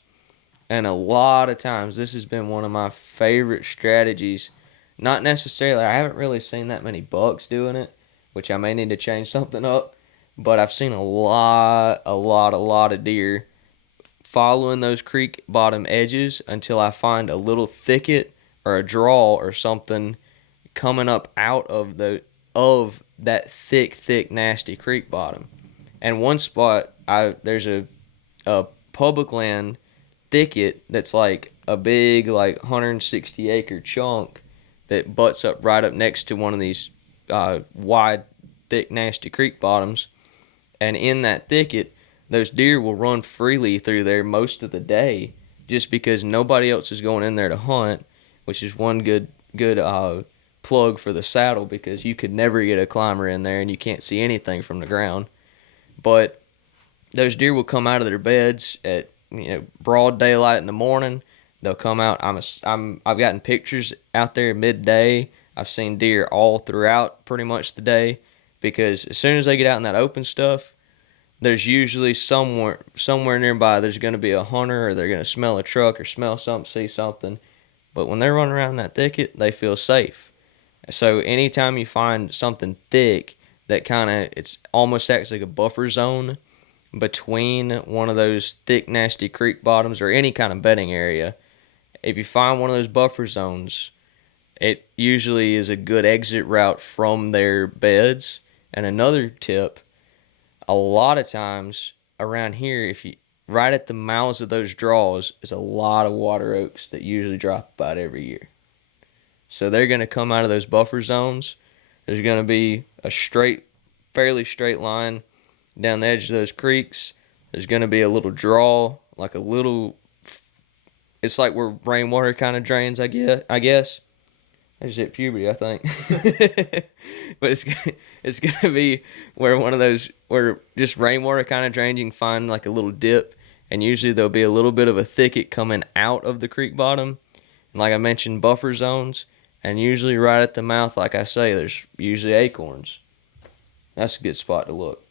And a lot of times, this has been one of my favorite strategies. Not necessarily, I haven't really seen that many bucks doing it, which I may need to change something up. But I've seen a lot of deer following those creek bottom edges until I find a little thicket or a draw or something coming up out of that thick, nasty creek bottom. And one spot, there's a public land thicket that's like a big, like 160 acre chunk that butts up right up next to one of these wide, thick, nasty creek bottoms. And in that thicket, those deer will run freely through there most of the day, just because nobody else is going in there to hunt, which is one good plug for the saddle, because you could never get a climber in there and you can't see anything from the ground. But those deer will come out of their beds at broad daylight in the morning. They'll come out. I've gotten pictures out there midday. I've seen deer all throughout pretty much the day, because as soon as they get out in that open stuff, there's usually somewhere nearby there's going to be a hunter, or they're going to smell a truck or smell something, see something. But when they're running around that thicket, they feel safe. So anytime you find something thick that it's almost acts like a buffer zone between one of those thick, nasty creek bottoms or any kind of bedding area, if you find one of those buffer zones, it usually is a good exit route from their beds. And another tip, a lot of times around here, right at the mouths of those draws is a lot of water oaks that usually drop about every year. So they're going to come out of those buffer zones. There's going to be a fairly straight line down the edge of those creeks. There's going to be a little draw, like a little. It's like where rainwater kind of drains, I guess. I just hit puberty, I think. But it's gonna be where one of those where just rainwater kind of drains. You can find like a little dip, and usually there'll be a little bit of a thicket coming out of the creek bottom. And like I mentioned, buffer zones, and usually right at the mouth, like I say, there's usually acorns. That's a good spot to look.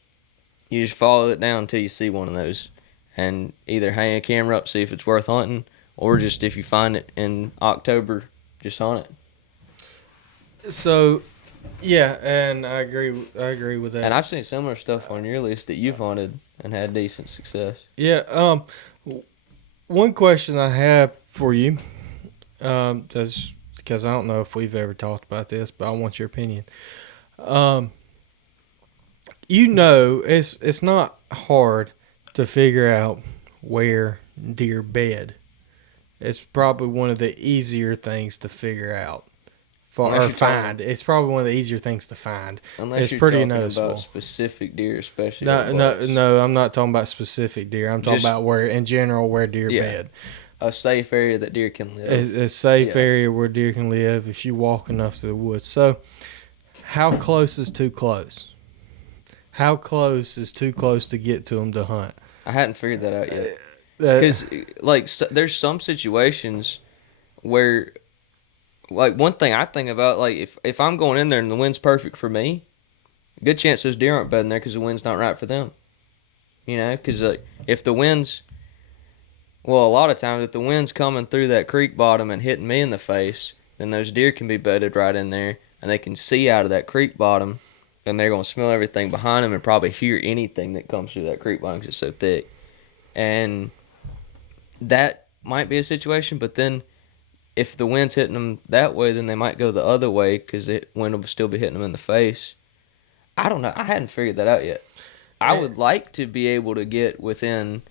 You just follow it down until you see one of those, and either hang a camera up, see if it's worth hunting, or just if you find it in October, just hunt it. So, yeah, and I agree with that. And I've seen similar stuff on your list that you've hunted and had decent success. Yeah. One question I have for you, that's because I don't know if we've ever talked about this, but I want your opinion. It's not hard to figure out where deer bed. It's probably one of the easier things to figure out. Find. It's probably one of the easier things to find. Unless it's you're pretty talking noticeable. About specific deer, especially. No, I'm not talking about specific deer. I'm talking about where deer bed. A safe area that deer can live. A safe area where deer can live if you walk enough to the woods. So, how close is too close? How close is too close to get to them to hunt? I hadn't figured that out yet. Because, there's some situations where, one thing I think about, if I'm going in there and the wind's perfect for me, good chance those deer aren't bedding there because the wind's not right for them. Because, if the wind's, a lot of times, if the wind's coming through that creek bottom and hitting me in the face, then those deer can be bedded right in there, and they can see out of that creek bottom, and they're going to smell everything behind them and probably hear anything that comes through that creek bottom because it's so thick. And that might be a situation, but then if the wind's hitting them that way, then they might go the other way because the wind will still be hitting them in the face. I don't know. I hadn't figured that out yet. I would like to be able to get within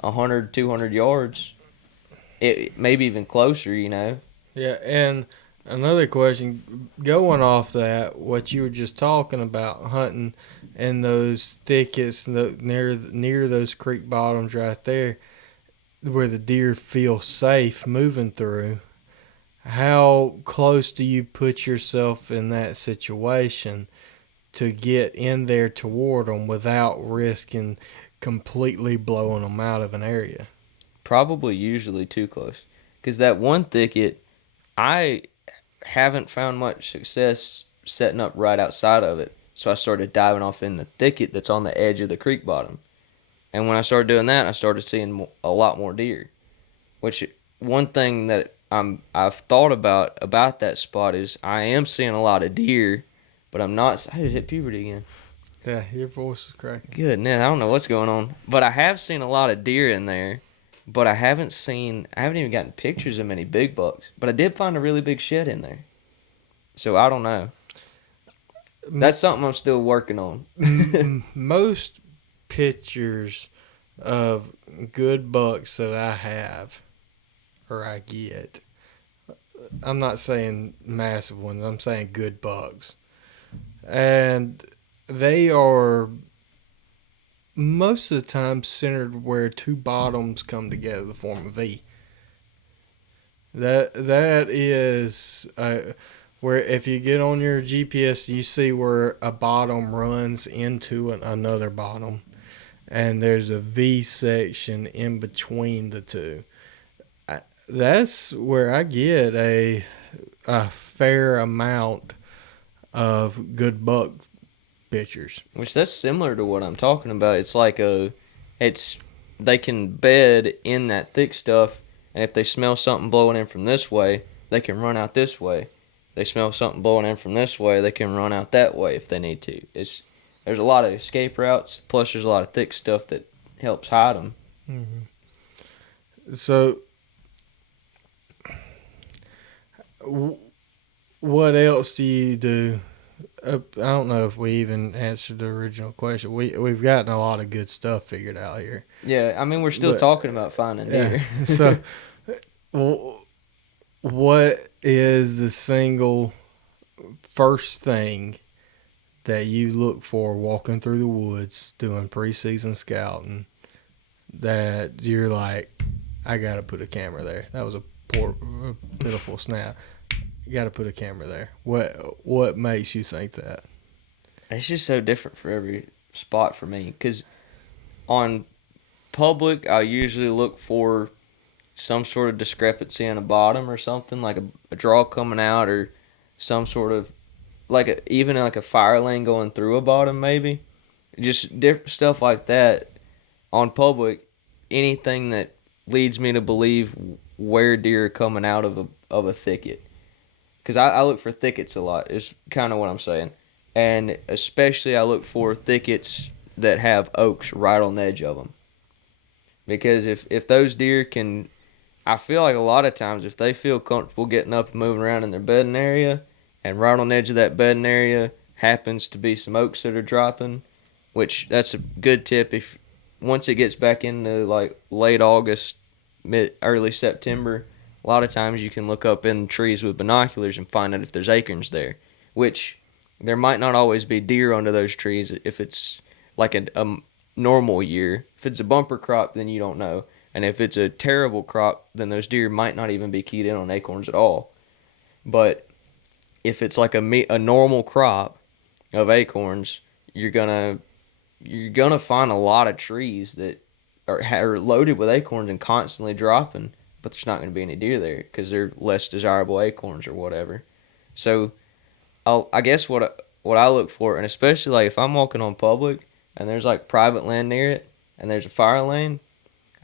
100, 200 yards, maybe even closer, Yeah, and another question, going off that, what you were just talking about, hunting in those thickets near those creek bottoms right there, where the deer feel safe moving through. How close do you put yourself in that situation to get in there toward them without risking completely blowing them out of an area? Probably usually too close. Because that one thicket, I haven't found much success setting up right outside of it. So I started diving off in the thicket that's on the edge of the creek bottom. And when I started doing that, I started seeing a lot more deer. Which, one thing that I've thought about that spot is I am seeing a lot of deer, but I'm not. I just hit puberty again. Yeah, your voice is cracking. Goodness, I don't know what's going on. But I have seen a lot of deer in there, but I haven't even gotten pictures of many big bucks. But I did find a really big shed in there. So I don't know. That's something I'm still working on. Most pictures of good bucks that I have, or I get, I'm not saying massive ones, I'm saying good bucks. And they are most of the time centered where two bottoms come together to form a V. That is where if you get on your GPS, you see where a bottom runs into another bottom, and there's a V section in between the two. That's where I get a fair amount of good buck pictures. Which that's similar to what I'm talking about. It's like they can bed in that thick stuff, and if they smell something blowing in from this way, they can run out this way. They smell something blowing in from this way, they can run out that way if they need to. There's a lot of escape routes, plus there's a lot of thick stuff that helps hide them. Mm-hmm. So, what else do you do? I don't know if we even answered the original question. We've gotten a lot of good stuff figured out here. Yeah, I mean, we're still talking about finding deer. So, What is the single first thing that you look for walking through the woods doing preseason scouting that you're like, I gotta put a camera there? That was a pitiful snap. You gotta put a camera there. What makes you think that? It's just so different for every spot for me. Because on public, I usually look for some sort of discrepancy in the bottom or something, like a draw coming out or some sort of, even like a fire lane going through a bottom maybe. Just different stuff like that. On public, anything that leads me to believe where deer are coming out of a thicket. Because I look for thickets a lot, is kind of what I'm saying. And especially I look for thickets that have oaks right on the edge of them. Because if those deer can, I feel like a lot of times if they feel comfortable getting up and moving around in their bedding area, and right on the edge of that bedding area happens to be some oaks that are dropping, which that's a good tip if once it gets back into like late August, early September, a lot of times you can look up in trees with binoculars and find out if there's acorns there, which there might not always be deer under those trees if it's like a normal year. If it's a bumper crop, then you don't know. And if it's a terrible crop, then those deer might not even be keyed in on acorns at all. But if it's like a normal crop of acorns, you're gonna find a lot of trees that are loaded with acorns and constantly dropping, but there's not going to be any deer there because they're less desirable acorns or whatever. So I guess what I look for, and especially like if I'm walking on public and there's like private land near it and there's a fire lane,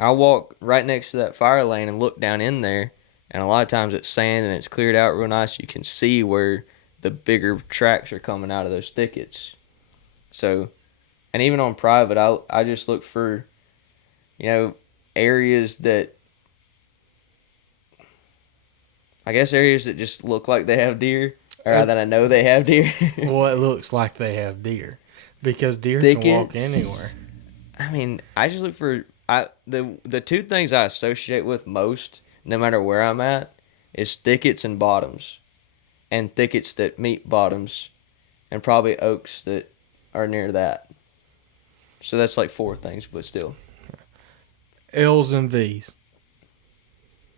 I'll walk right next to that fire lane and look down in there, and a lot of times it's sand and it's cleared out real nice. You can see where the bigger tracks are coming out of those thickets. So, and even on private, I just look for, areas that, I guess areas that just look like they have deer, or that I know they have deer. Well, it looks like they have deer, because deer thickets, can walk anywhere. I mean, I just look for the two things I associate with most, no matter where I'm at, is thickets and bottoms, and thickets that meet bottoms, and probably oaks that are near that. So that's like four things, but still. L's and V's.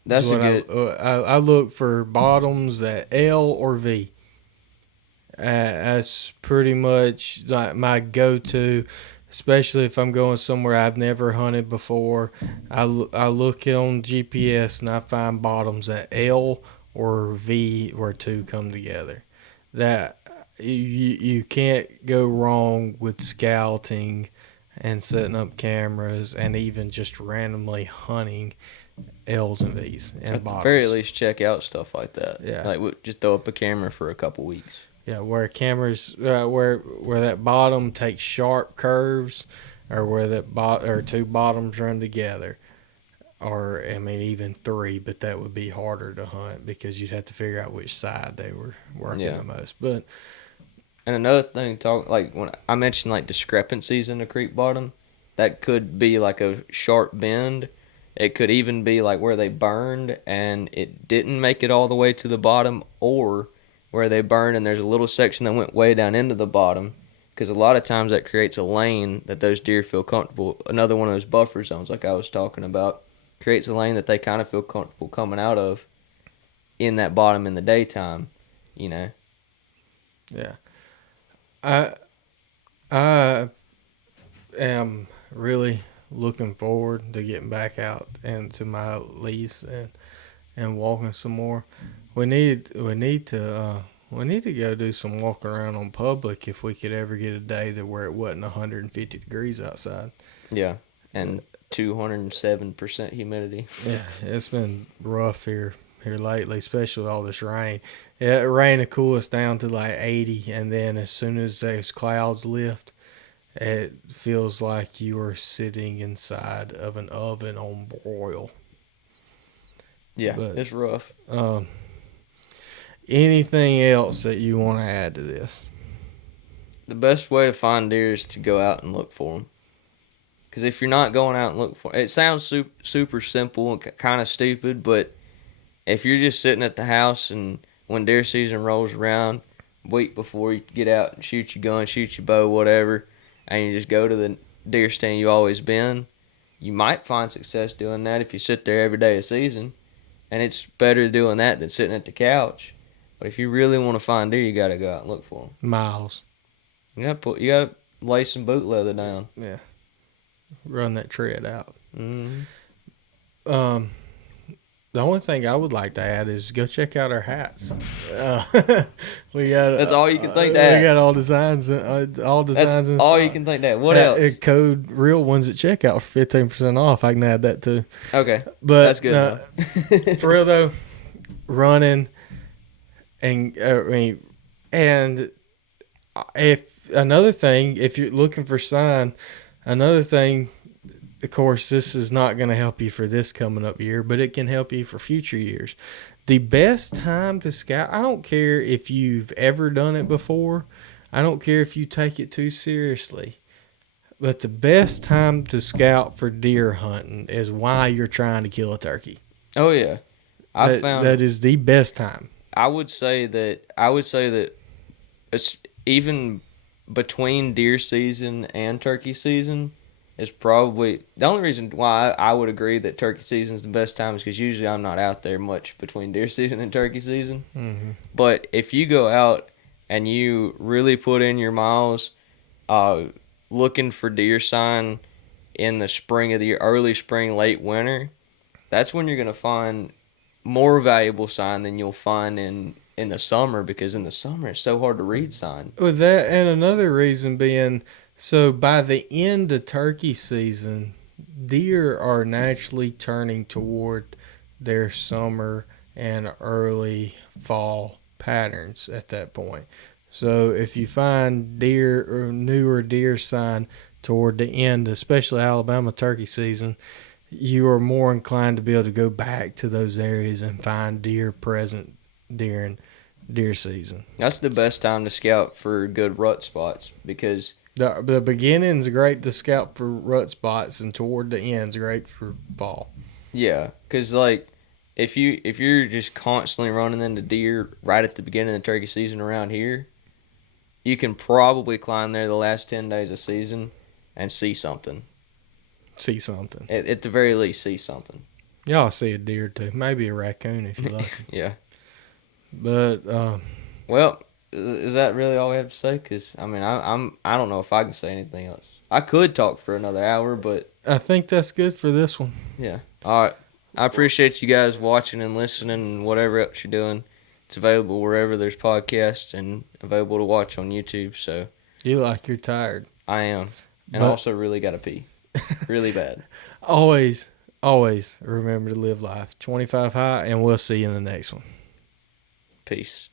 That's a good. I look for bottoms at L or V. That's pretty much like my go-to, especially if I'm going somewhere I've never hunted before. I look on GPS and I find bottoms at L or V where two come together. That you can't go wrong with scouting and setting up cameras and even just randomly hunting L's and V's and At bottoms. the very least, check out stuff like that. Yeah. Like just throw up a camera for a couple weeks. Yeah, where cameras, where that bottom takes sharp curves, or where that or two bottoms run together, or I mean even three, but that would be harder to hunt because you'd have to figure out which side they were working the most. But and another thing, like when I mentioned like discrepancies in the creek bottom, that could be like a sharp bend. It could even be like where they burned and it didn't make it all the way to the bottom, or where they burned and there's a little section that went way down into the bottom, because a lot of times that creates a lane that those deer feel comfortable. Another one of those buffer zones like I was talking about creates a lane that they kind of feel comfortable coming out of in that bottom in the daytime, Yeah. I am really looking forward to getting back out into my lease and walking some more. We need to go do some walking around on public if we could ever get a day where it wasn't 150 degrees outside. Yeah, and 207% humidity. Yeah, it's been rough here lately, especially with all this rain. Yeah, rain will cool us down to like 80, and then as soon as those clouds lift, it feels like you are sitting inside of an oven on broil. Yeah, but it's rough. Anything else that you want to add to this? The best way to find deer is to go out and look for them. Because if you're not going out and looking for them, it sounds super simple and kind of stupid, but if you're just sitting at the house and when deer season rolls around, week before you get out and shoot your gun, shoot your bow, whatever, and you just go to the deer stand you always been, you might find success doing that if you sit there every day of season. And it's better doing that than sitting at the couch. But if you really want to find deer, you got to go out and look for them. Miles. You got to lay some boot leather down. Yeah. Run that tread out. Mm-hmm. The only thing I would like to add is go check out our hats. We got. That's all you can think to add. We got all designs. All designs. That's and all stuff. you can think to add. What else? Code real ones at checkout for 15% off. I can add that too. Okay, but that's good. For real though, running and and if another thing, if you're looking for sign, another thing. Of course, this is not going to help you for this coming up year, but it can help you for future years. The best time to scout, I don't care if you've ever done it before. I don't care if you take it too seriously. But the best time to scout for deer hunting is while you're trying to kill a turkey. Oh, yeah. I found that is the best time. I would say that it's even between deer season and turkey season, is probably the only reason why I would agree that turkey season is the best time is because usually I'm not out there much between deer season and turkey season. Mm-hmm. But if you go out and you really put in your miles, looking for deer sign in the spring of the early spring, late winter, that's when you're gonna find more valuable sign than you'll find in the summer, because in the summer it's so hard to read sign. With that, and another reason being. So by the end of turkey season, deer are naturally turning toward their summer and early fall patterns at that point. So if you find deer or newer deer sign toward the end, especially Alabama turkey season, you are more inclined to be able to go back to those areas and find deer present during deer season. That's the best time to scout for good rut spots, because the beginning's great to scout for rut spots, and toward the end's great for fall. Yeah, because like if you're just constantly running into deer right at the beginning of the turkey season around here, you can probably climb there the last 10 days of season and see something. See something. At the very least, see something. Yeah, I'll see a deer too. Maybe a raccoon if you like. Yeah. But well, is that really all we have to say? Because I mean, I don't know if I can say anything else. I could talk for another hour, but I think that's good for this one. Yeah. All right. I appreciate you guys watching and listening and whatever else you're doing. It's available wherever there's podcasts and available to watch on YouTube. So you like you're tired. I am, and also really got to pee, really bad. Always remember to live life 25 high, and we'll see you in the next one. Peace.